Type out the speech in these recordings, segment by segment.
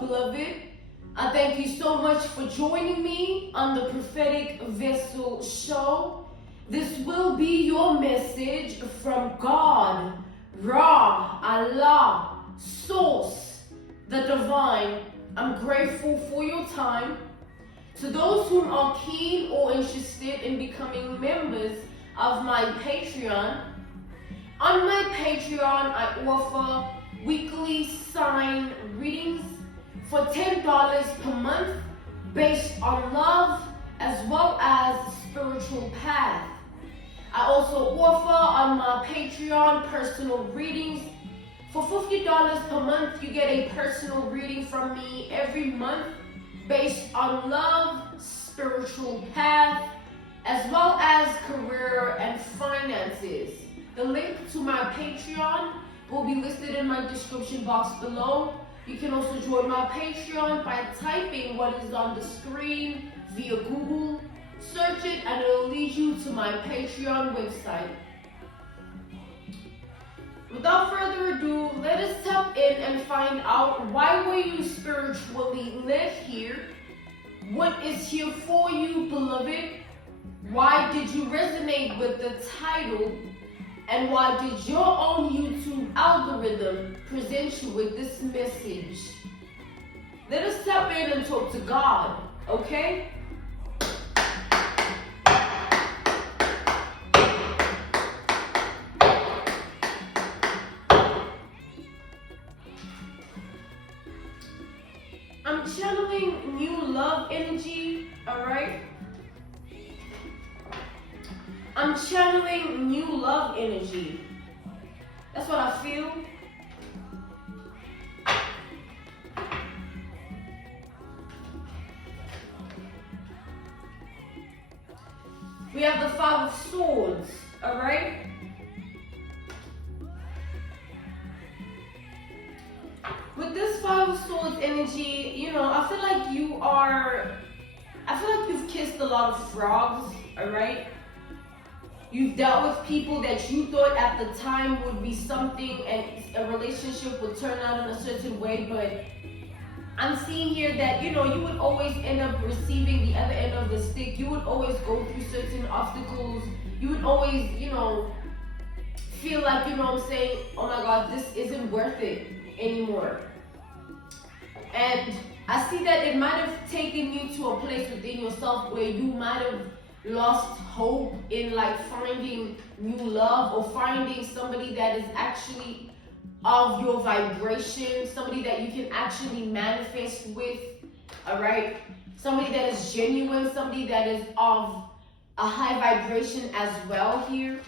beloved. I thank you so much for joining me on the Prophetic Vessel Show. This will be your message from God, Ra, Allah, Source, the Divine. I'm grateful for your time. To those who are keen or interested in becoming members of my Patreon, on my Patreon I offer weekly sign readings for $10 per month based on love as well as spiritual path. I also offer on my Patreon personal readings. For $50 per month, you get a personal reading from me every month based on love, spiritual path, as well as career and finances. The link to my Patreon will be listed in my description box below. You can also join my Patreon by typing what is on the screen via Google. Search it and it will lead you to my Patreon website. Without further ado, let us tap in and find out, why were you spiritually led here? What is here for you, beloved? Why did you resonate with the title? And why did your own YouTube algorithm present you with this message? Let us tap in and talk to God, okay? I'm channeling new love energy, alright? I'm channeling new love energy. That's what I feel. We have the Five of Swords, alright? With this Five of Swords energy, I feel like you've kissed a lot of frogs, alright? You've dealt with people that you thought at the time would be something and a relationship would turn out in a certain way, but I'm seeing here that, you would always end up receiving the other end of the stick. You would always go through certain obstacles. You would always, feel like, oh my God, this isn't worth it anymore. And I see that it might have taken you to a place within yourself where you might have lost hope in finding new love, or finding somebody that is actually of your vibration, somebody that you can actually manifest with, all right? Somebody that is genuine, somebody that is of a high vibration as well here.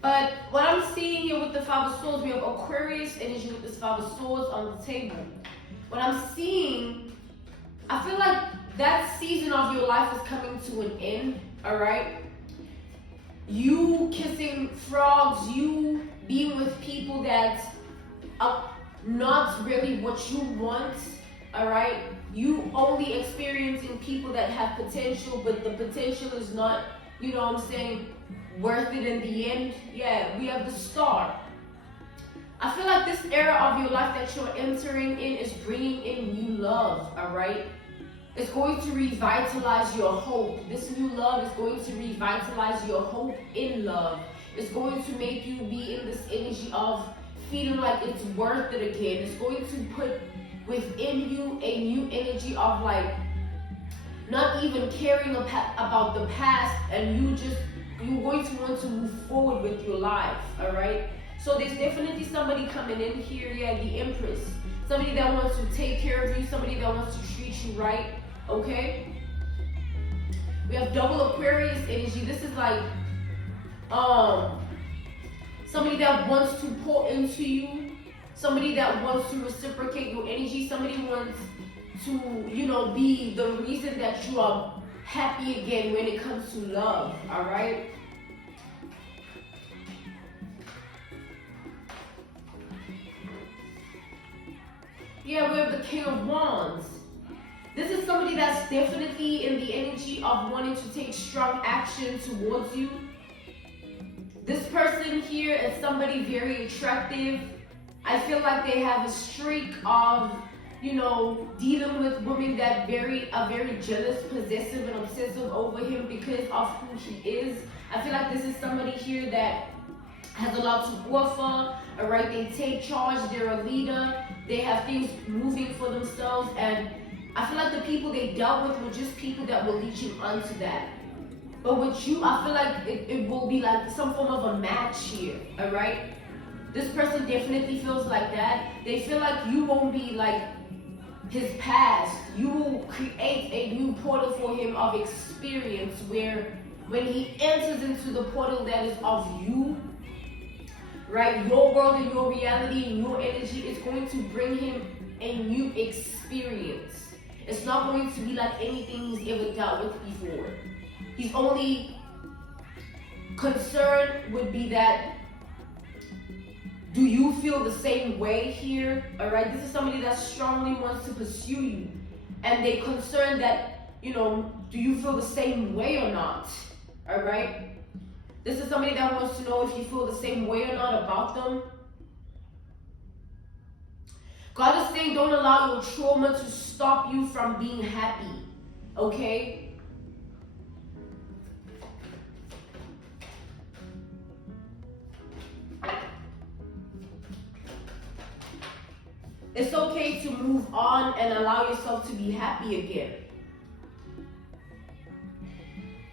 But what I'm seeing here with the Five of Swords, we have Aquarius energy with this Five of Swords on the table. What I'm seeing, I feel like that season of your life is coming to an end, all right? You kissing frogs, you being with people that are not really what you want, all right? You only experiencing people that have potential, but the potential is not, worth it in the end. Yeah, we have the Star. I feel like this era of your life that you're entering in is bringing in new love, all right? It's going to revitalize your hope. This new love is going to revitalize your hope in love. It's going to make you be in this energy of feeling like it's worth it again. It's going to put within you a new energy of not even caring about the past, and you're going to want to move forward with your life, all right? So there's definitely somebody coming in here, yeah, the Empress. Somebody that wants to take care of you, somebody that wants to treat you right, okay? We have double Aquarius energy. This is somebody that wants to pour into you, somebody that wants to reciprocate your energy, somebody wants to, be the reason that you are happy again when it comes to love, all right? Yeah, we have the King of Wands. This is somebody that's definitely in the energy of wanting to take strong action towards you. This person here is somebody very attractive. I feel like they have a streak of, dealing with women that are very jealous, possessive, and obsessive over him because of who he is. I feel like this is somebody here that has a lot to offer, all right? They take charge, they're a leader, they have things moving for themselves, and I feel like the people they dealt with were just people that were leeching onto that. But with you, I feel like it will be like some form of a match here, all right? This person definitely feels like that. They feel like you won't be like his past. You will create a new portal for him of experience where when he enters into the portal that is of you, right, your world and your reality and your energy, is going to bring him a new experience. It's not going to be like anything he's ever dealt with before. His only concern would be that, do you feel the same way here? All right, this is somebody that strongly wants to pursue you, and they're concerned that, do you feel the same way or not? All right, this is somebody that wants to know if you feel the same way or not about them. God is saying, don't allow your trauma to stop you from being happy, okay? It's okay to move on and allow yourself to be happy again.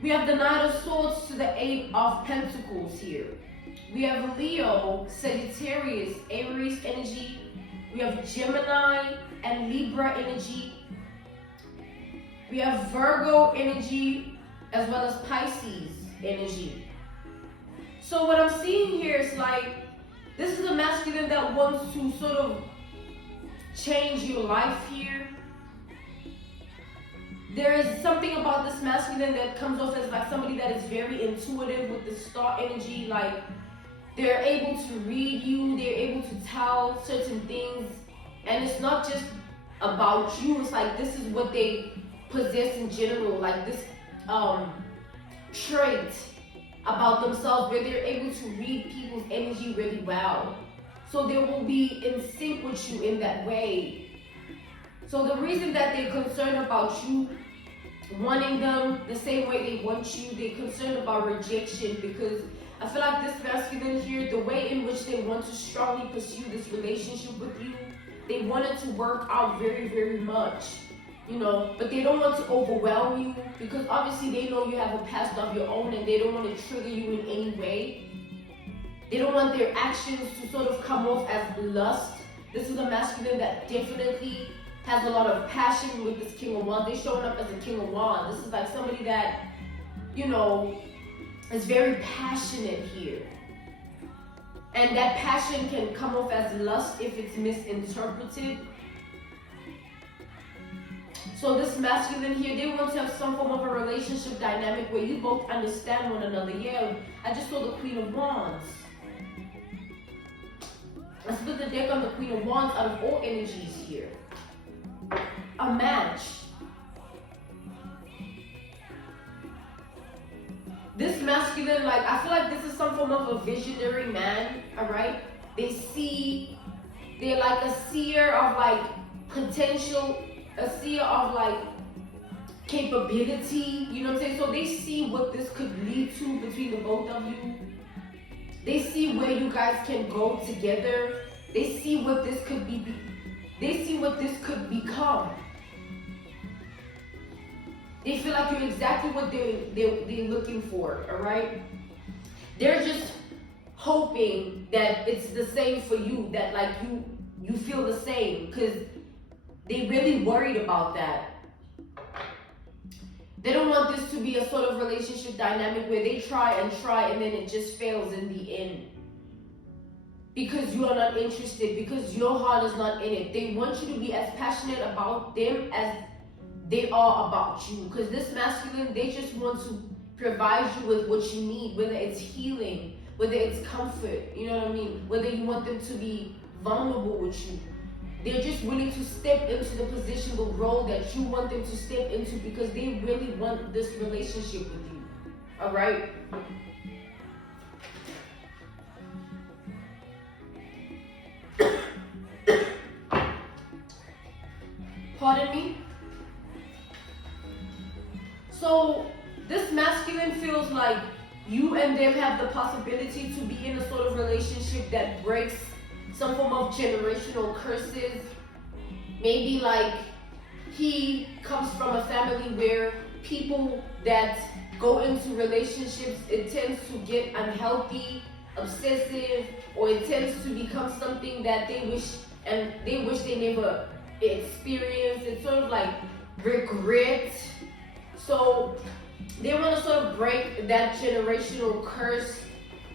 We have the Knight of Swords to the Eight of Pentacles here. We have Leo, Sagittarius, Aries energy. We have Gemini and Libra energy. We have Virgo energy as well as Pisces energy. So what I'm seeing here is like, this is a masculine that wants to sort of change your life here. There is something about this masculine that comes off as like somebody that is very intuitive with the star energy. Like, they're able to read you, they're able to tell certain things, and it's not just about you. It's like this is what they possess in general, like this trait about themselves where they're able to read people's energy really well. So they will be in sync with you in that way. So the reason that they're concerned about you wanting them the same way they want you, they're concerned about rejection, because I feel like this masculine here, the way in which they want to strongly pursue this relationship with you, they want it to work out very, very much, but they don't want to overwhelm you, because obviously they know you have a past of your own and they don't want to trigger you in any way. They don't want their actions to sort of come off as lust. This is a masculine that definitely has a lot of passion with this King of Wands. They're showing up as a King of Wands. This is like somebody that, is very passionate here. And that passion can come off as lust if it's misinterpreted. So this masculine here, they want to have some form of a relationship dynamic where you both understand one another. Yeah, I just saw the Queen of Wands. I split the deck on the Queen of Wands out of all energies here. A match. This masculine, like, I feel like this is some form of a visionary man, all right? They're like a seer of like potential, a seer of like capability, you know what I'm saying? So they see what this could lead to between the both of you. They see where you guys can go together. They see what this could be. They see what this could become. They feel like you're exactly what they're looking for, all right? They're just hoping that it's the same for you, that like you feel the same, because they really worried about that. They don't want this to be a sort of relationship dynamic where they try and then it just fails in the end. Because you are not interested, because your heart is not in it. They want you to be as passionate about them as they are about you. Because this masculine, they just want to provide you with what you need, whether it's healing, whether it's comfort, you know what I mean? Whether you want them to be vulnerable with you. They're just willing to step into the position, the role that you want them to step into, because they really want this relationship with you. All right? Pardon me? So this masculine feels like you and them have the possibility to be in a sort of relationship that breaks some form of generational curses. Maybe like he comes from a family where people that go into relationships, it tends to get unhealthy, obsessive, or it tends to become something that they wish they never experienced. It's sort of like regret. So they want to sort of break that generational curse.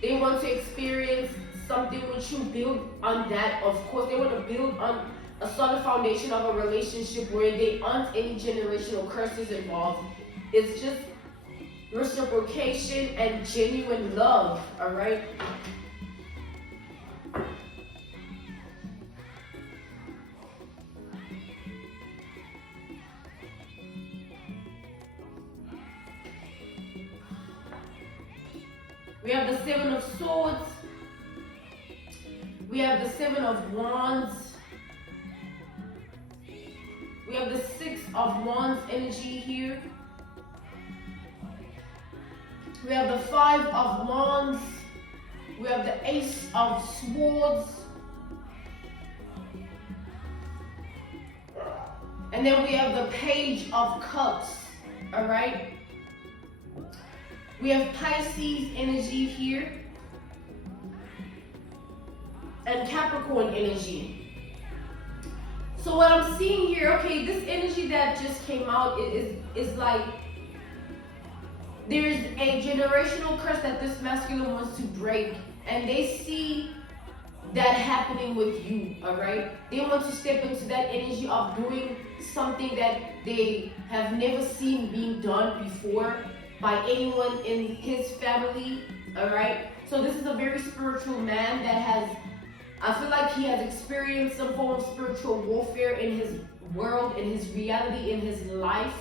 They want to experience something with you, build on that. Of course, they want to build on a solid foundation of a relationship where there aren't any generational curses involved. It's just reciprocation and genuine love, all right? We have the Seven of Swords. We have the Seven of Wands. We have the Six of Wands energy here. We have the Five of Wands. We have the Ace of Swords. And then we have the Page of Cups. Alright? We have Pisces energy here. And Capricorn energy. So what I'm seeing here, okay, this energy that just came out is like there's a generational curse that this masculine wants to break, and they see that happening with you, all right? They want to step into that energy of doing something that they have never seen being done before by anyone in his family, all right? So this is a very spiritual man that has, I feel like he has experienced some form of spiritual warfare in his world, in his reality, in his life.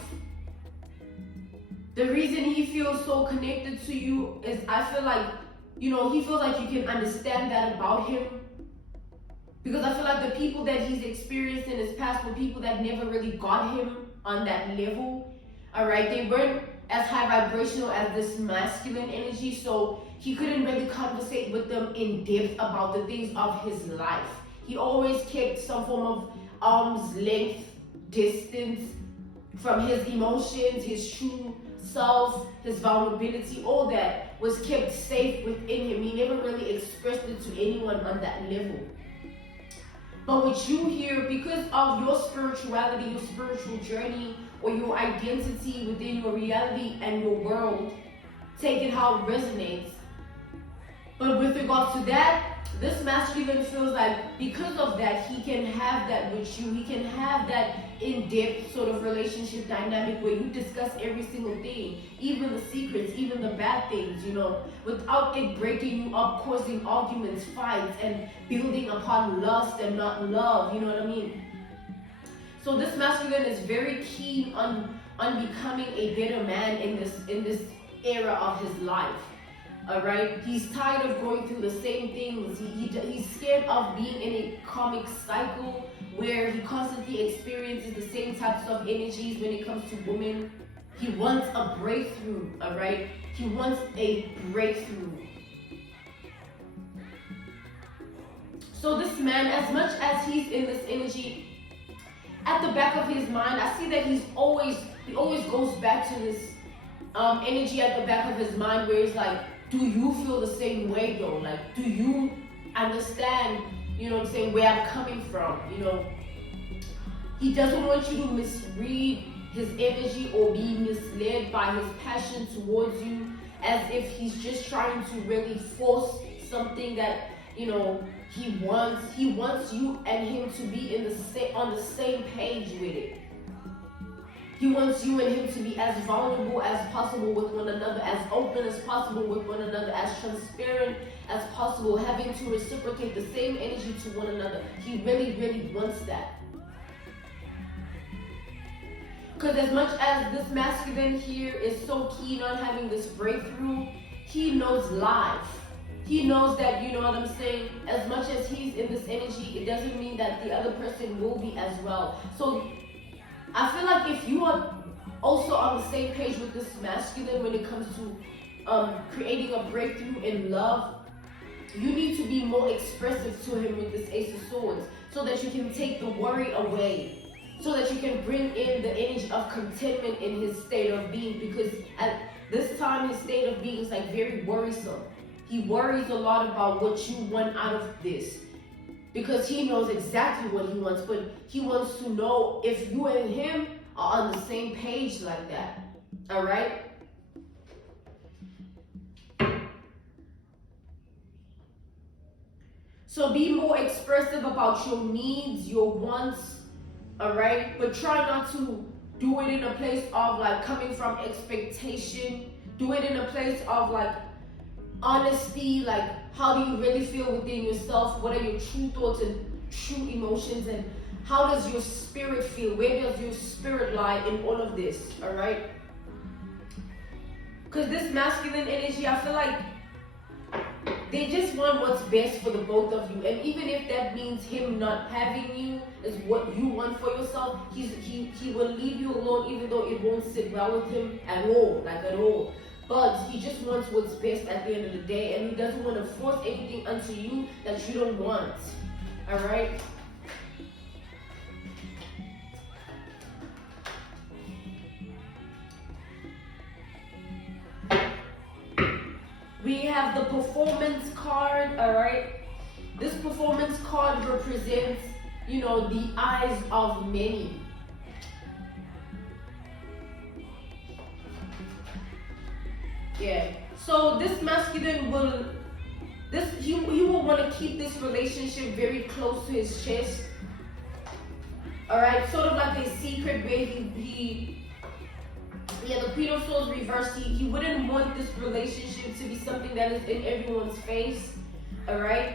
The reason he feels so connected to you is I feel like, he feels like you can understand that about him. Because I feel like the people that he's experienced in his past were people that never really got him on that level. All right, they weren't as high vibrational as this masculine energy, so he couldn't really conversate with them in depth about the things of his life. He always kept some form of arm's length distance from his emotions, his true self, his vulnerability. All that was kept safe within him. He never really expressed it to anyone on that level. But with you here, because of your spirituality, your spiritual journey, or your identity within your reality and your world, take it how it resonates. But with regards to that, this masculine feels like because of that, he can have that with you. He can have that in-depth sort of relationship dynamic where you discuss every single thing, even the secrets, even the bad things, without it breaking you up, causing arguments, fights, and building upon lust and not love, you know what I mean? So this masculine is very keen on becoming a better man in this era of his life. All right, he's tired of going through the same things. He's scared of being in a karmic cycle where he constantly experiences the same types of energies when it comes to women. He wants a breakthrough, all right? He wants a breakthrough. So this man, as much as he's in this energy, at the back of his mind, I see that he always goes back to this energy at the back of his mind where he's like, do you feel the same way though? Like, do you understand, where I'm coming from? He doesn't want you to misread his energy or be misled by his passion towards you, as if he's just trying to really force something that, he wants. He wants you and him to be on the same page with it. He wants you and him to be as vulnerable as possible with one another, as open as possible with one another, as transparent as possible, having to reciprocate the same energy to one another. He really, really wants that. Because as much as this masculine here is so keen on having this breakthrough, he knows life. He knows that, you know what I'm saying, as much as he's in this energy, it doesn't mean that the other person will be as well. So I feel like if you are also on the same page with this masculine when it comes to creating a breakthrough in love, you need to be more expressive to him with this Ace of Swords, so that you can take the worry away, so that you can bring in the energy of contentment in his state of being, because at this time his state of being is like very worrisome. He worries a lot about what you want out of this, because he knows exactly what he wants, but he wants to know if you and him are on the same page like that. All right? So be more expressive about your needs, your wants, all right? But try not to do it in a place of like coming from expectation. Do it in a place of like honesty, like how do you really feel within yourself? What are your true thoughts and true emotions? And how does your spirit feel? Where does your spirit lie in all of this, all right? Because this masculine energy, I feel like they just want what's best for the both of you. And even if that means him not having you is what you want for yourself, he will leave you alone, even though it won't sit well with him at all, like at all. But he just wants what's best at the end of the day, and he doesn't want to force anything onto you that you don't want. All right? We have the performance card, all right? This performance card represents, you know, the eyes of many. Yeah. So this masculine will, he will want to keep this relationship very close to his chest. All right, sort of like a secret where the Queen of Swords reversed. He wouldn't want this relationship to be something that is in everyone's face. All right.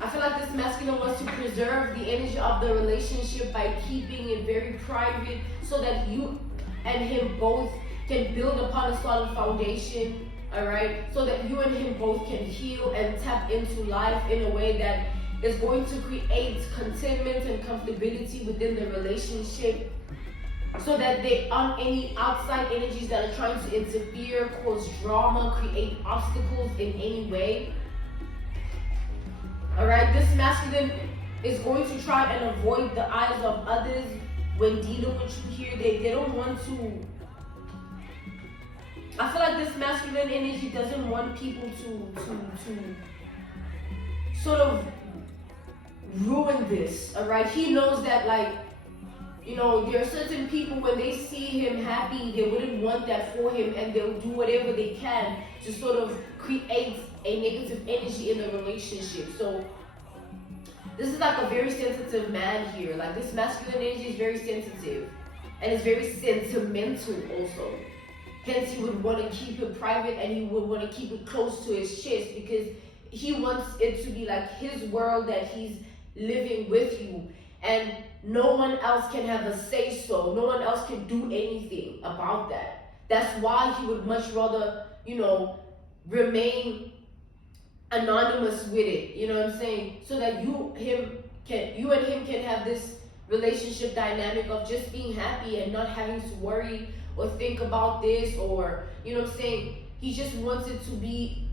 I feel like this masculine wants to preserve the energy of the relationship by keeping it very private, so that you and him both can build upon a solid foundation. All right. So that you and him both can heal and tap into life in a way that is going to create contentment and comfortability within the relationship, so that there aren't any outside energies that are trying to interfere, cause drama, create obstacles in any way. All right, this masculine is going to try and avoid the eyes of others when dealing with you here. They don't want to. I feel like this masculine energy doesn't want people to sort of ruin this. All right, he knows that, like, you know, there are certain people, when they see him happy, they wouldn't want that for him, and they'll do whatever they can to sort of create a negative energy in the relationship. So this is like a very sensitive man here. Like, this masculine energy is very sensitive, and it's very sentimental also. Hence, he would want to keep it private, and he would want to keep it close to his chest, because he wants it to be like his world that he's living with you. And no one else can have a say so. No one else can do anything about that. That's why he would much rather, you know, remain anonymous with it. You know what I'm saying? So that you and him can have this relationship dynamic of just being happy and not having to worry or think about this, or, you know what I'm saying? He just wants it to be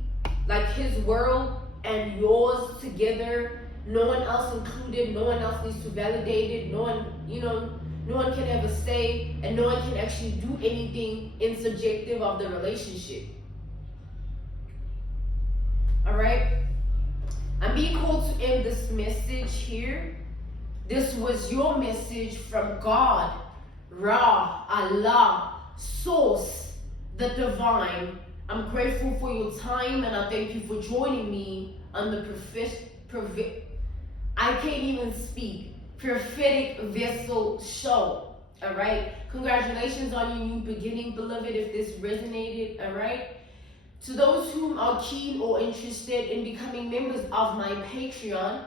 like his world and yours together. No one else included. No one else needs to validate it. No one, you know, no one can have a say, and no one can actually do anything in subjective of the relationship. All right. I'm being called to end this message here. This was your message from God, Ra, Allah, Source, the Divine. I'm grateful for your time, and I thank you for joining me on the I can't even speak. Prophetic Vessel Show. All right. Congratulations on your new beginning, beloved, if this resonated. All right. To those who are keen or interested in becoming members of my Patreon,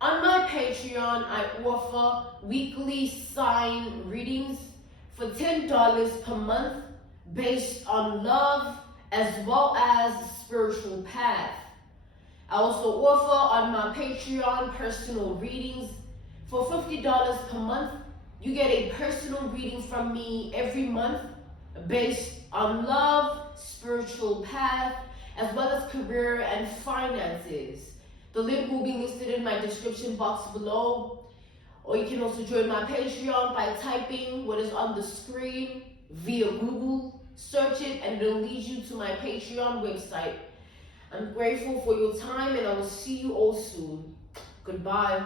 on my Patreon, I offer weekly sign readings for $10 per month based on love as well as spiritual path. I also offer on my Patreon personal readings for $50 per month You get a personal reading from me every month based on love, spiritual path, as well as career and finances. The link will be listed in my description box below. Or you can also join my Patreon by typing what is on the screen via Google. Search it and it'll lead you to my Patreon website. I'm grateful for your time and I will see you all soon. Goodbye.